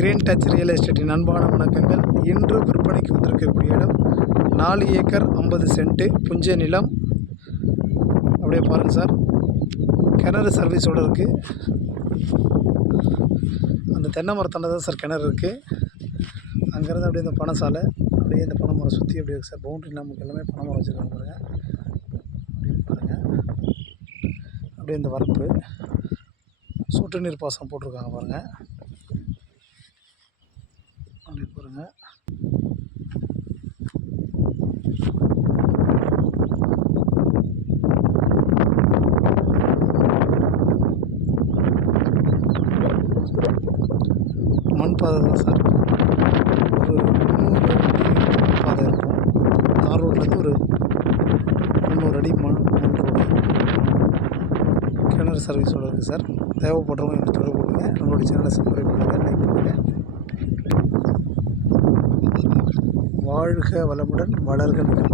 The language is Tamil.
கிரீன் டச் ரியல் எஸ்டேட்டின் அன்பான வணக்கங்கள். இன்று விற்பனைக்கு வந்திருக்கக்கூடிய இடம் 4 ஏக்கர் 50 சென்ட்டு புஞ்ச நிலம். அப்படியே பாருங்கள் சார், கிணறு சர்வீஸோடு இருக்குது. அந்த தென்னை மரத்தாண்ட தான் சார் கிணறு இருக்குது. அங்கேருந்து அப்படியே இந்த பனைசாலை, அப்படியே இந்த பனை மரம் சுற்றி அப்படியே இருக்குது சார். பவுண்ட்ரி நமக்கு எல்லாமே பனை மரம் வச்சுருக்காங்க பாருங்கள். அப்படின்னு பாருங்கள், அப்படியே இந்த வரப்பு சொட்டு நீர் பாசனம் போட்டிருக்காங்க பாருங்கள். அப்படி பாருங்கள், மண் பாதை தான் சார். ஒரு 300 அடி பாதை இருக்கும். தார் ரோட்லேருந்து ஒரு 300 அடி மண் ரோடு. கிணறு சர்வீஸோடு இருக்குது சார். தேவைப்படுறவங்க எனக்கு தொடர்பு கொள்ளுங்க. நம்மளுடைய சேனலை சப்ஸ்கிரைப் பண்ணுங்கள், லைக் பண்ணுங்கள். வாழ்க வளமுடன், வளர்க நிலம்.